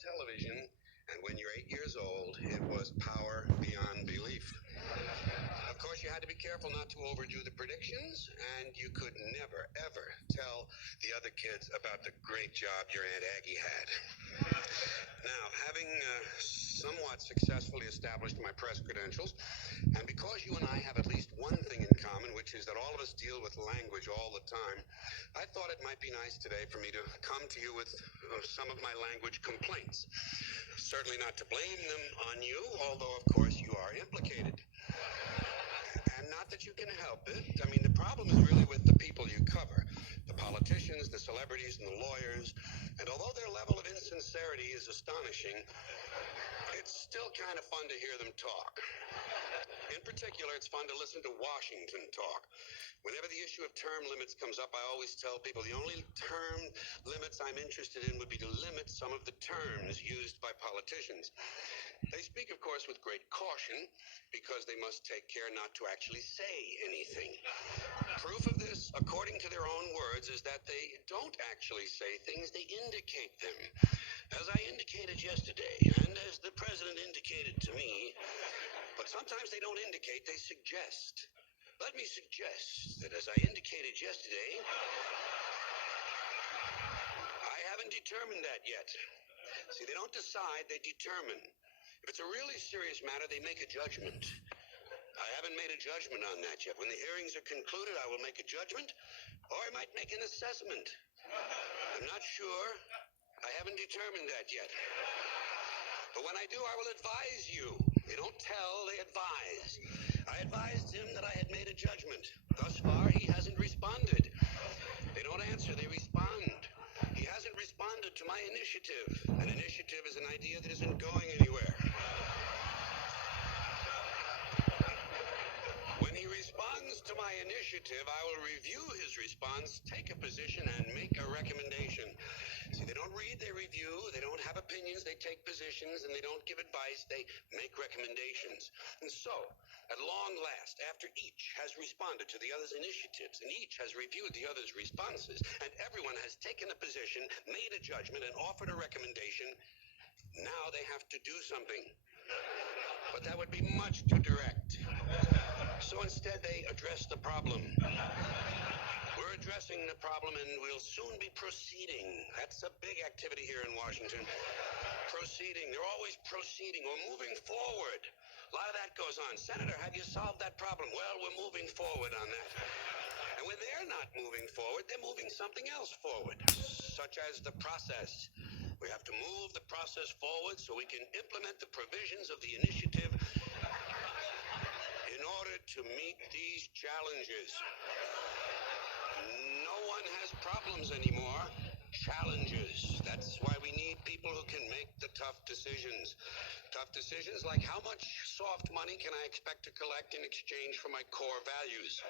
television, and when you're 8 years old, it was power beyond belief. Of course, you had to be careful not to overdo the predictions, and you could never, ever tell the other kids about the great job your Aunt Aggie had. Now, having somewhat successfully established my press credentials, and because you and I have at least one thing in common, which is that all of us deal with language all the time, I thought it might be nice today for me to come to you with some of my language complaints. Certainly not to blame them on you, although, of course, you are implicated. And not that you can help it. I mean, the problem is really with the people you cover, the politicians, the celebrities, and the lawyers. And although their level of insincerity is astonishing, it's still kind of fun to hear them talk. In particular, it's fun to listen to Washington talk. Whenever the issue of term limits comes up, I always tell people the only term limits I'm interested in would be to limit some of the terms used by politicians. They speak, of course, with great caution because they must take care not to actually say anything. Proof of this, according to their own words, is that they don't actually say things, they indicate them. As I indicated yesterday, and as the president indicated to me, but sometimes they don't indicate, they suggest. Let me suggest that as I indicated yesterday, I haven't determined that yet. See, they don't decide, they determine. If it's a really serious matter, they make a judgment. I haven't made a judgment on that yet. When the hearings are concluded, I will make a judgment, or I might make an assessment. I'm not sure. I haven't determined that yet. But when I do, I will advise you. They don't tell, they advise. I advised him that I had made a judgment. Thus far, he hasn't responded. They don't answer, they respond. He hasn't responded to my initiative. An initiative is an idea that isn't going anywhere. When he responds to my initiative, I will review his response, take a position, and make a recommendation. See, they don't read, they review, they don't have opinions, they take positions, and they don't give advice, they make recommendations. And so, at long last, after each has responded to the other's initiatives, and each has reviewed the other's responses, and everyone has taken a position, made a judgment, and offered a recommendation, now they have to do something. But that would be much too direct. So instead, they address the problem. We're addressing the problem, and we'll soon be proceeding. That's a big activity here in Washington. Proceeding. They're always proceeding or moving forward. A lot of that goes on. Senator, have you solved that problem? Well, we're moving forward on that. And when they're not moving forward, they're moving something else forward, such as the process. We have to move the process forward so we can implement the provisions of the initiative in order to meet these challenges. No one has problems anymore. Challenges. That's why we need people who can make the tough decisions. Tough decisions like how much soft money can I expect to collect in exchange for my core values?